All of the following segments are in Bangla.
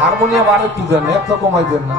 হারমোনিয়াম আর একটু দেন এত কমাই দেন না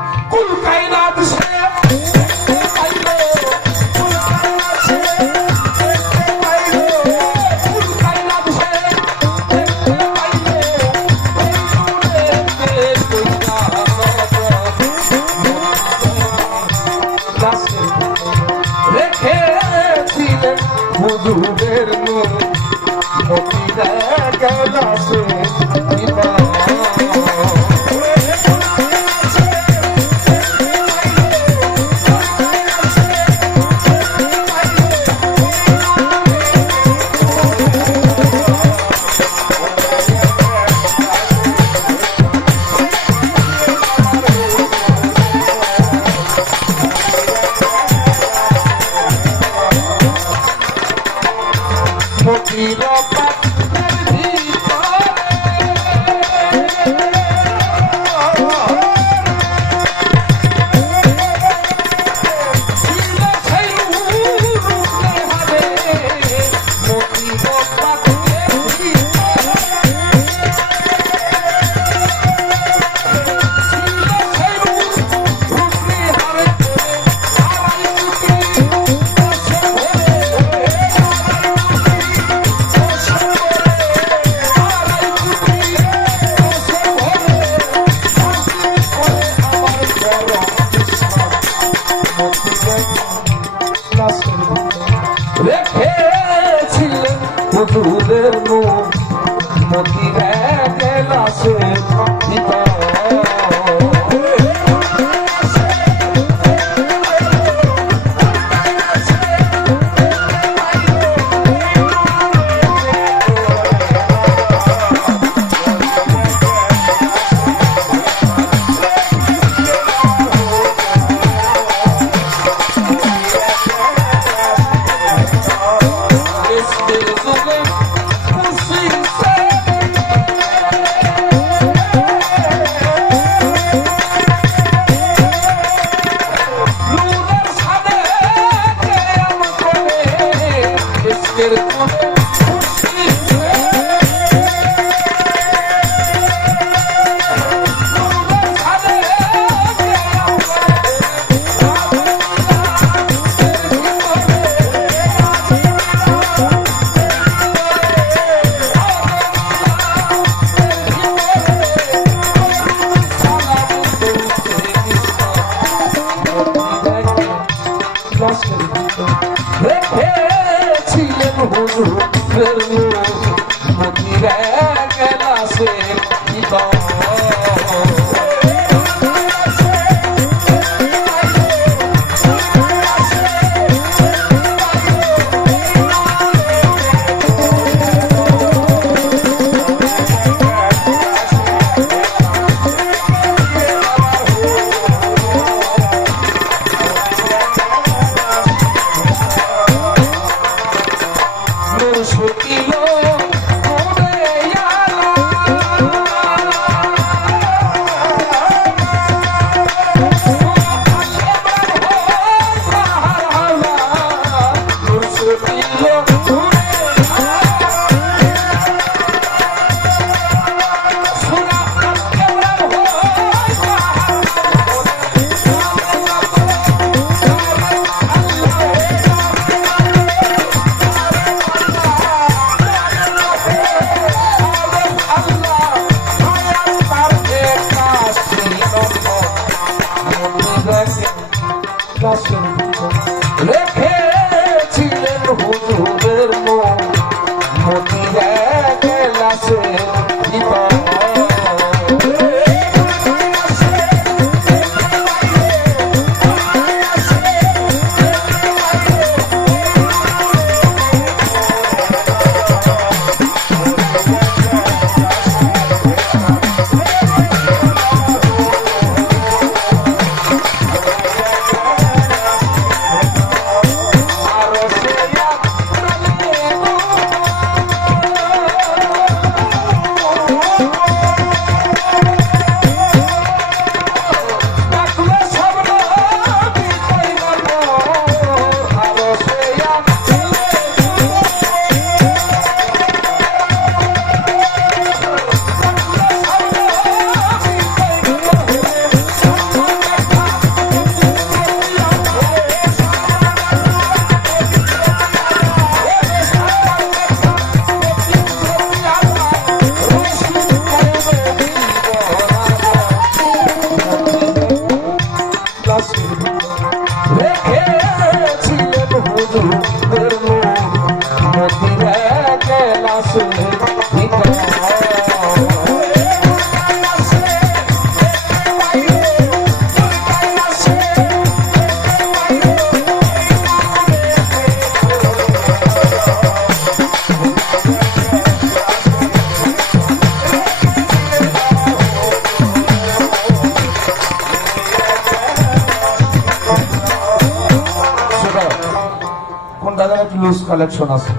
কালেকশন আছে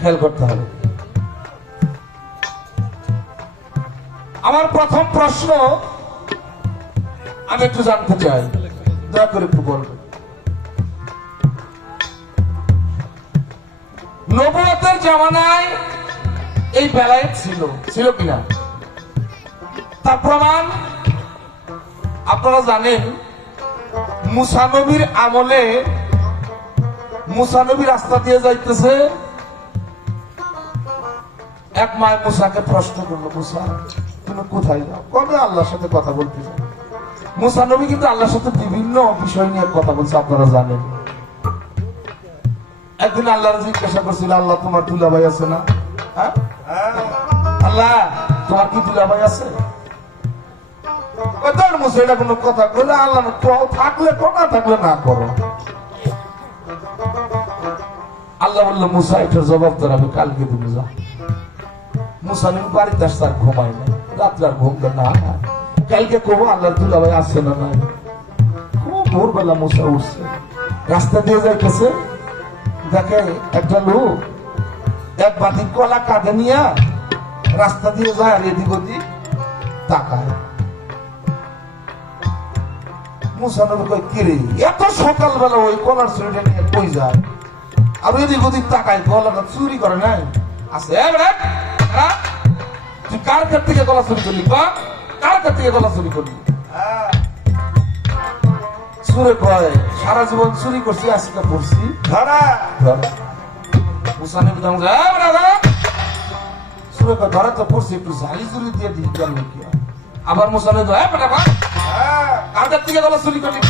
খেয়াল করতে হবে। আমার প্রথম প্রশ্ন, আমি একটু জানতে চাই। দয়া করে একটু বলবেন। নবুয়তের জামানায় এই বেলায় ছিল ছিল কিনা? তার প্রমাণ আপনারা জানেন মুসানবীর আমলে মুসানবী রাস্তা দিয়ে যাইতেছে। এক মায় মুসাকে প্রশ্ন করল, মুসা, তুমি কোথায় যাও? কবে আল্লাহর সাথে কথা বলতে যাও মুসানবী কিন্তু আল্লাহর সাথে বিভিন্ন বিষয় নিয়ে কথা বলছে, আপনারা জানেন। একদিন আল্লাহর জিজ্ঞাসা করছিল, আল্লাহ, তোমার দুলাভাই আছে না? হ্যাঁ? আল্লাহ, তোমার কি দুলাভাই আছে? তোর মুসা, এটা কোনো কথা বলে আল্লাহ থাকলে কো না থাকলে না করো। আল্লাহ বলল, মুসা এটার জবাব আমি কালকে তুমি যাও মুসা আমি বাড়িতে আসতে আর ঘুমাই না। রাত্রে আর ঘুমবে না কালকে কবো আল্লাহর দুলাভাই আসছে না নাই? খুব ভোরবেলা মুসা উঠছে। রাস্তা দিয়ে দেখে একটা লোক এক বাতি কলা কাঁধে নিয়ে রাস্তা দিয়ে যায় আর এদিক ওদিক তাকায়। মুসানবী কয় কিরে? এত সকালবেলা ওই কলার চুরিটা নিয়ে কই যায়? আর এদিক ওদিক তাকায় কলাটা চুরি করে নাই। আছে তুই কার কাছ থেকে গলা চুরি করলি? বা কার কাছ থেকে গলা চুরি করলি? সুরে কয় সারা জীবন চুরি করছি আজকে করছি ধরা। মুসানবী তখন যায়, "এ বেটা, বেটা।" সুরে কয় ধরা তো পড়ছি একটু ঝালি চুরি দিয়ে দিই কেন কি হয়?" আবার মুসানবী তো, "এ বেটা, কার কাছ থেকে গলা চুরি করলি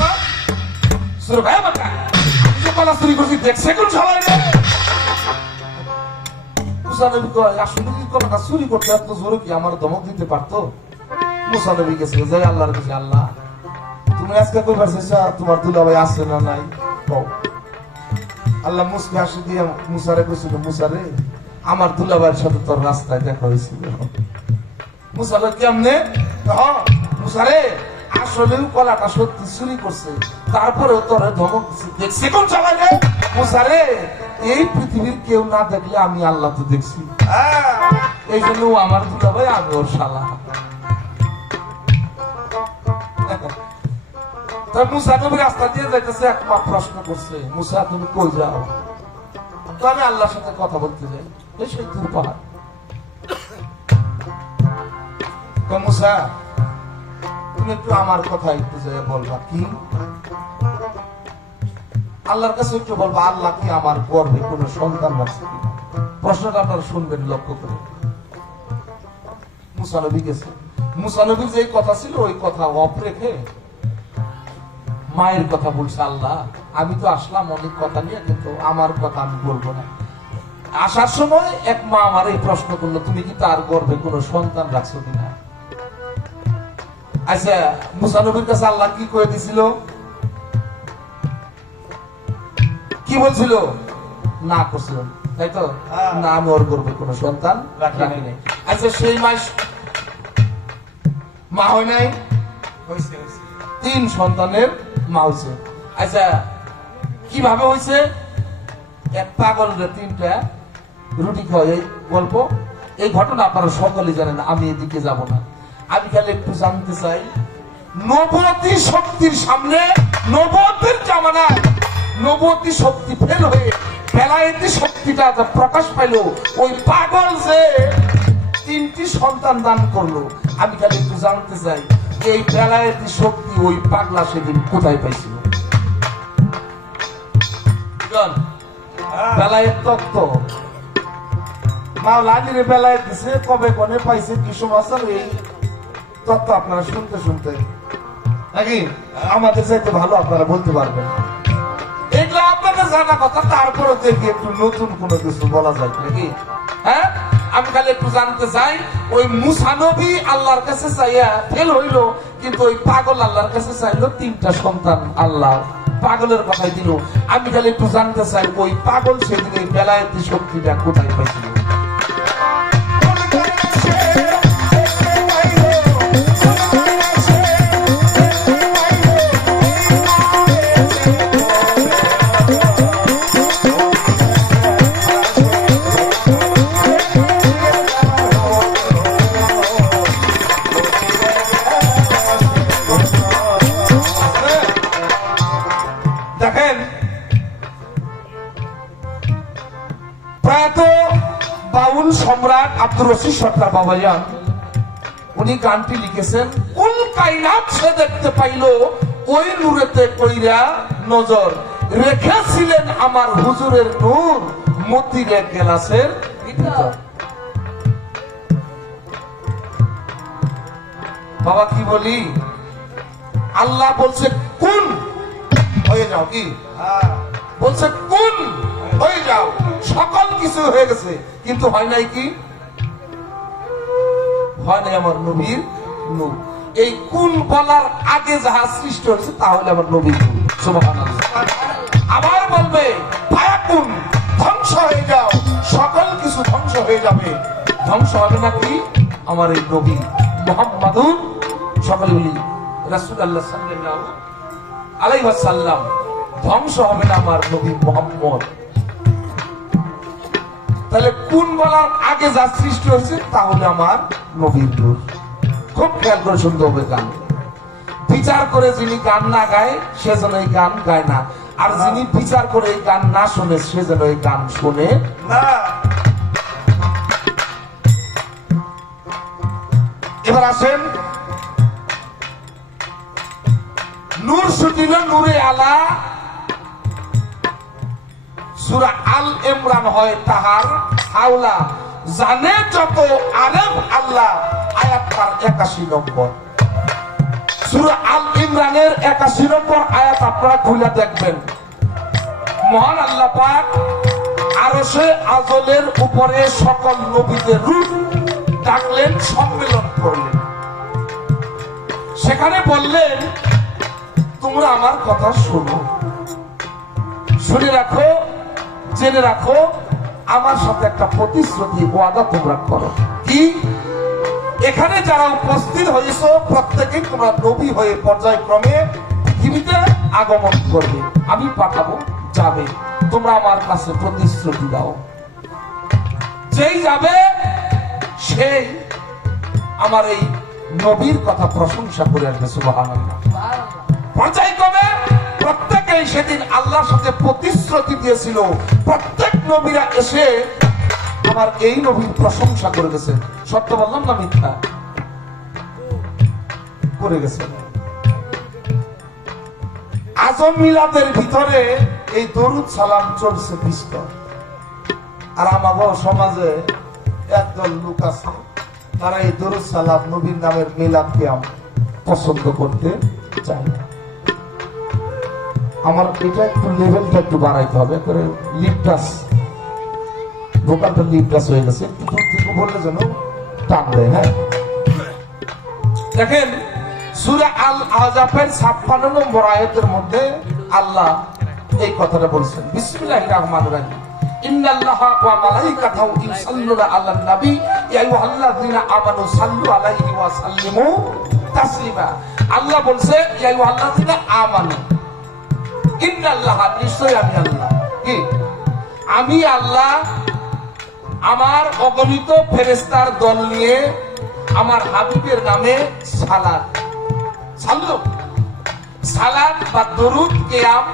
সুরে ভাই বাটা গলা চুরি করছি দেখছে কোন সবাই রে মুসানবী কয়, আসলে কি কলাটা চুরি করতে এত জোরে কি আমার ধমক দিতে পারতো? গেছে আল্লাহর কাছে আল্লাহ, তুমি আজকে কই পারছিস তোমার দুলাভাই আছে না নাই? আল্লাহ মুসকে হাসি দিয়ে মুসারে কইছিল, মুসারে, আমার দুলাভাইয়ের সাথে তোর রাস্তায় দেখা হয়েছিল। মুসালে কেমনে? মুসারে আসলেও কলাটা সত্যি চুরি করছে। তারপরেও তোর ধমক। দেখছে কোন এই পৃথিবীর কেউ না দেখলে আমি আল্লাহ তো দেখছি। এই জন্য আমার দুলাভাই, আমি ওর শালা। মুসা রাস্তা দিয়ে যাইতেছে এক মা প্রশ্ন করছে, মুসা, তুমি কই যাও? তো আমি আল্লাহর সাথে কথা বলতে যাই। এই সেই পাহাড় মুসা একটু আমার কথা একটু যাই বলবা কি? আল্লাহর কাছে একটু বলবা, আল্লাহ কি আমার গর্বে কোনো সন্তান কিনা? প্রশ্নটা আপনারা শুনবেন লক্ষ্য করে। মুসানবী গেছে। মুসানবীর যে কথা ছিল, ওই কথা অফ রেখে মায়ের কথা বলছে, আল্লাহ, আমি তো আসলাম অনেক কথা নিয়ে, কিন্তু আমার কথা আমি বলব না। আসার সময় এক মা আমার এই প্রশ্ন করল, তুমি কি তার গর্ভে কোনো সন্তান রাখছো কিনা? আচ্ছা মুসানবীর কাছে আল্লাহ কি করে দিছিল? কি বলছিল? না করছিল। তাই তো? হ্যাঁ। না গর্ভে কোনো সন্তান রাখি নাই। আচ্ছা সেই মাস মা হয় নাই? তিন সন্তানের মা হয়েছে আচ্ছা কীভাবে হয়েছে এক পাগল তিনটা রুটি খাওয়া এই গল্প এই ঘটনা আপনারা সকলেই জানেন আমি এদিকে যাব না। আমি খালি একটু জানতে চাই। নবতী শক্তির সামনে নবতের জামানায় নবতী শক্তি ফেল হয়ে বেলায়েতি শক্তিটা প্রকাশ পাইল ওই পাগল যে তিনটি সন্তান দান করল আমি খালি একটু জানতে চাই এই বেলায়েতি শক্তি ওই পাগলা সেদিন কোথায় পাইছিল? বুঝলেন? বেলায়েত তত্ত্ব। মাওলানির বেলায় দিছে কবে কনে পাইছে কি সমাচার এই তত্ত্ব আপনারা শুনতে শুনতে। নাকি? আমাদের চাইতে ভালো আপনারা বলতে পারবেন। এগুলো আপনাদের জানা কথা তারপরে দেখি একটু নতুন কোনো কিছু বলা যায় নাকি? হ্যাঁ? আমি খালি একটু জানতে চাই, ওই মুসানবী আল্লাহর কাছে চাইয়া ফেল হইল, কিন্তু ওই পাগল আল্লাহর কাছে চাইলো তিনটা সন্তান আল্লাহ পাগলের কথাই দিল। আমি খালি একটু জানতে চাই, ওই পাগল সেদিন এই বেলায়েতি শক্তিটা কোথায় পাইছিল? দেখেন। প্রয়াত বাউল সম্রাট আব্দুর রশিদ সর্দার বাবাজান, উনি গানটি লিখেছেন কোন কাইনাত সে দেখতে পাইল, ওই নূরেতে কইরা নজর রেখেছিলেন আমার হুজুরের নূর, মতির এক গেলাসের বাবা কি বলি? আল্লাহ বলছে, কোন হয়ে যাও, কি? বলছে, কোন? হয়ে যাও। সকল কিছু হয়ে গেছে। কিন্তু হয় নাই কি? হয় নাই আমার নবীর নূর। এই কোন বলার আগে যাহা সৃষ্টি হয়েছে তাহলে আমার নবীর আবার বলবে ফায়াকুন ধ্বংস হয়ে যাও। সকল কিছু ধ্বংস হয়ে যাবে। ধ্বংস হবে নাকি আমার এই নবী মোহাম্মদুন সকলে বলি রাসূলুল্লাহ সাল্লাল্লাহু আলাইহি ওয়াসাল্লাম, ধ্বংস হবে না আমার নবী মোহাম্মদ। তাহলে কোন বলার আগে যা সৃষ্টি হয়েছে তাহলে আমার নবীর নূর খুব খেয়াল করে শুনতে হবে গান। বিচার করে যিনি গান না গায়, সে যেন এই গান গায় না। আর যিনি বিচার করে এই গান না শুনে, সে যেন এই গান শুনে না। এবার আসেন নূর সুটিল নূরে আলা। সুরা আল ইমরান হয় তাহার হাওলা। জানে যত আলেম আল্লাহ, আয়াত তার একাশি নম্বর। সুরা আল ইমরানের একাশি নম্বর আয়াত আপনারা খুলে দেখবেন। মহান আল্লাহ পাক আরশে আজলের উপরে সকল নবীদের রূপ ডাকলেন, সম্মেলন করলেন। সেখানে বললেন তোমরা আমার কথা শোনো। শুনে রাখো, জেনে রাখো, আমার সাথে একটা প্রতিশ্রুতি ওয়াদা তোমরা করো। কি? এখানে যারা উপস্থিত হয়েছ, প্রত্যেকেই তোমরা নবী হয়ে পর্যায়ক্রমে পৃথিবীতে আগমন করবে। আমি পাঠাবো, যাবে। তোমরা আমার কাছে প্রতিশ্রুতি দাও। যেই যাবে, সেই আমার এই নবীর কথা প্রশংসা করে আসবে সুবহানাল্লাহ পর্যায়ক্রমে প্রত্যেকেই সেদিন আল্লাহর সাথে প্রতিশ্রুতি দিয়েছিল। প্রত্যেক নবীরা এসে আমার এই নবীর প্রশংসা করে গেছে। সত্য বললাম না মিথ্যা? করে গেছে। আজম মিলাদের ভিতরে এই দরুদ সালাম চলছে বিস্তর আর আমাগো সমাজে একদল লোক আছে, তারা এই দরুদ সালাম নবীর নামের মিলাদ কিয়াম পছন্দ করতে চায় না। আমার এটা একটু লেভেলটা একটু বাড়াইতে হবে, করে লিপটাস ভোকালটা লিপটাস হয়ে গেছে। একটু বললে যেন টান দেয় হ্যাঁ? দেখেন আল আজাফের ছাপ্পান্ন নম্বর মধ্যে আল্লাহ এই কথাটা বলছেন। বিসমিল্লাহির রহমানির রহিম। আল্লাহ বলছে আমানু। ইন্নাল্লাহা নিশ্চয় আমি আল্লাহ। আমি আল্লাহ, আমার অগণিত ফেরেস্তার দল নিয়ে আমার হাবিবের নামে সালাদ সালাদ বা দরুদ, কেয়াম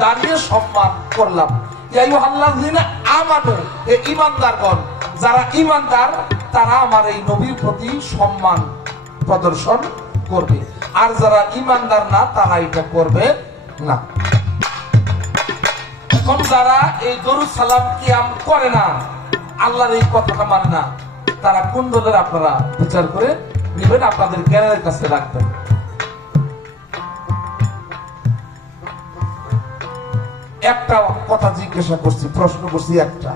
দাঁড়িয়ে সম্মান করলাম। এ যারা ঈমানদার, তারা আমার এই নবীর প্রতি সম্মান প্রদর্শন করবে। আর যারা ঈমানদার না, তারা এটা করবে না। এখন যারা এই দরুদ সালাম কিয়াম করে না, আল্লাহর এই কথাটা মানে না। তারা কোন দলের আপনারা? বিচার করে নেবেন, আপনাদের জ্ঞানের কাছে রাখবেন। একটা কথা জিজ্ঞাসা করছি, প্রশ্ন করছি একটা।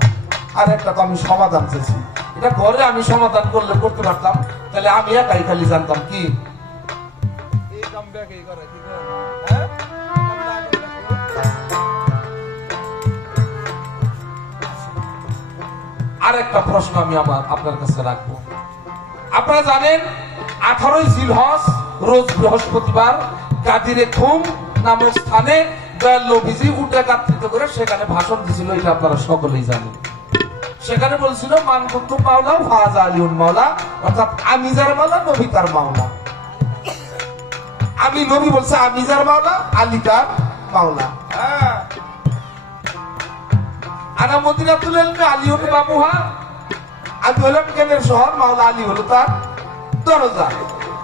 আর একটা তো আমি সমাধান চেয়েছি এটা ঘরে আমি সমাধান করলে করতে পারতাম, তাহলে আমি একাই খালি জানতাম কি? এই আর একটা প্রশ্ন আমি আমার আপনার কাছে রাখব। আপনারা জানেন, আঠারোই জিলহজ, রোজ বৃহস্পতিবার কাদিরে খুম নামক স্থানে ভাষণ দিছিল এটা আপনারা সকলেই জানেন। সেখানে বলছিল মাওলা অর্থাৎ আমি মাওলা, নবী মাওলা। আমি নবী বলছে, আমি যার মাওলা, আলী তার মাওলা। হ্যাঁ। আনা মদিনাতুল ইলমি আলিউন বাবুহা আমি হলাম জ্ঞানের শহর, মাওলা আলী হলো তার দরজা।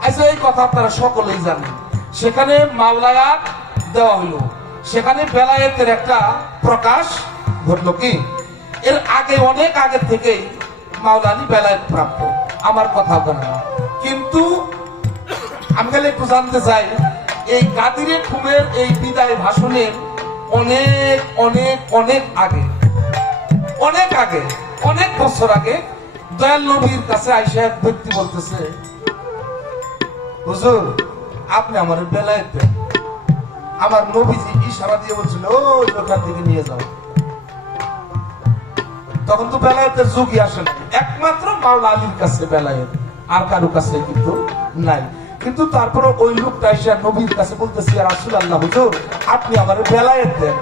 আচ্ছা এই কথা আপনারা সকলেই জানেন। সেখানে মাওলায়াত দেওয়া হলো। সেখানে বেলায়েতের একটা প্রকাশ ঘটলো কি? এর আগে, অনেক আগে থেকেই মাওলা আলী বেলায়েত প্রাপ্ত। আমার কথা বলে কিন্তু আমি খালি একটু জানতে চাই, এই কাদিরে খুমের এই বিদায় ভাষণের অনেক অনেক অনেক আগে অনেক আগে, অনেক বছর আগে দয়াল নবীর কাছে আইসা এক ব্যক্তি বলতেছে, হুজুর, আপনি আমার বেলায় দেন। আমার নবীজি ইশারা দিয়ে বলছিল, ওই ওখান থেকে নিয়ে যাও। তখন তো বেলায়েতের যুগই আসে না একমাত্র মাওলা আলীর কাছে বেলায়েত, আর কারও কাছে কিন্তু নাই। কিন্তু তারপরে ওই লোকটা এসে নবীর কাছে বলতেছি আর রাসুল আল্লাহ হুজুর, আপনি আমার বেলায়েত দেন।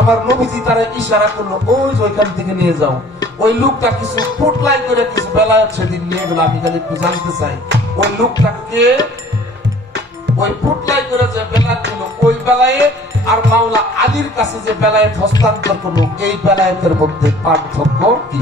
আমার নবীজি তারা ইশারা করল, ওই ওইখান থেকে নিয়ে যাও। ওই লোকটা কিছু ফুটলাই করে কিছু বেলা সেদিন নিয়ে গেল, আমি খালি একটু জানতে চাই। ওই লোকটাকে ওই ফুটলাই করে যে বেলা দিল, ওই বেলায় আর মাওলা আলীর কাছে যে বেলায় হস্তান্তর করল, এই বেলায়েতের মধ্যে পার্থক্য কি?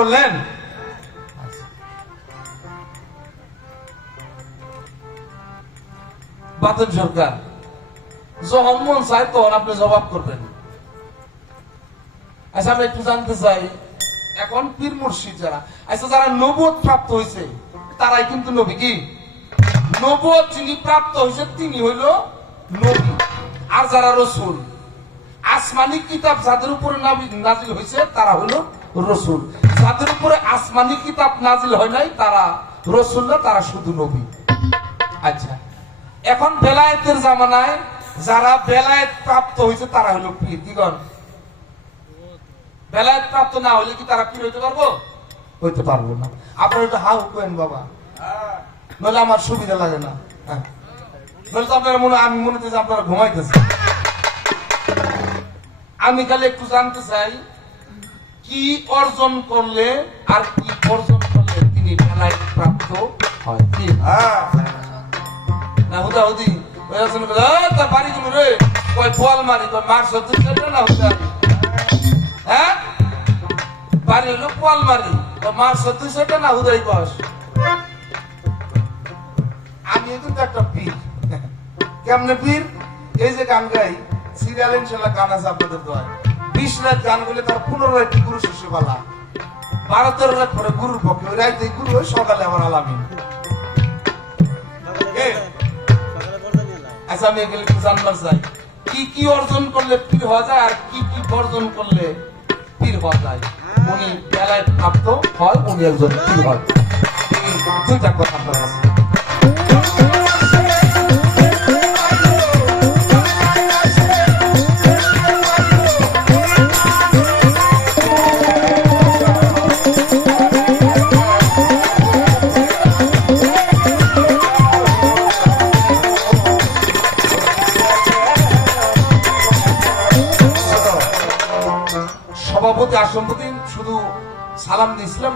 করলেন? বাতন সরকার তখন আপনি জবাব করবেন। আচ্ছা আমি একটু জানতে চাই, এখন পীর মুর্শিদ যারা আচ্ছা যারা প্রাপ্ত হয়েছে, তারাই কিন্তু নবী কি? নবদ যিনি প্রাপ্ত হয়েছে, তিনি হইল নবী, আর যারা রসুল, আসমানি কিতাব যাদের উপরে নাজিল হয়েছে, তারা হলো রসুল। যাদের উপরে আসমানি কিতাব নাজিল হয় নাই, তারা রসুল না, তারা শুধু নবী। আচ্ছা এখন বেলায়েতের জামানায় যারা বেলায়েত প্রাপ্ত হয়েছে, তারা হলো পীর। কিগণ বেলায়েত প্রাপ্ত না হলে কি তারা পীর হইতে পারব? হইতে পারব না। আপনার এটা হাউ কেন বাবা। নইলে আমার সুবিধা লাগে না। হ্যাঁ। নইলে তো আপনার মনে আমি মনে হচ্ছে আপনারা ঘুমাইতেছে আমি খালি একটু জানতে চাই কি অর্জন করলে আর কি অর্জন করলে তিনি বেলায় প্রাপ্ত হয়? কি? না হুদা ওই আসলে বলে, বাড়ি গুলো রে? কই বল মারি কই মার সত্যি না হুদা? হ্যাঁ? বাড়ি হলো বল মারি কই মার সত্যি না হুদাই কস? আমি কিন্তু একটা পীর। কেমনে পীর? এই যে গান গাই সিরিয়াল ইনশাল্লাহ গান আছে আপনাদের দোয়ায়। রাত গান গেলে তার পনেরো রাত গুরু শিষ্য পালা। বারো তেরো রাত পরে গুরুর পক্ষে। ওই রাইতে গুরু হয় সকালে আবার আলামিন। এ, আচ্ছা আমি এগুলো জানবার চাই। কি কি অর্জন করলে পীর হওয়া যায় আর কি কি বর্জন করলে পীর হওয়া যায়? উনি বেলায় প্রাপ্ত হয় উনি একজন পীর হয়। দুইটা কথা আপনার আছে। সালাম দিয়েছিলাম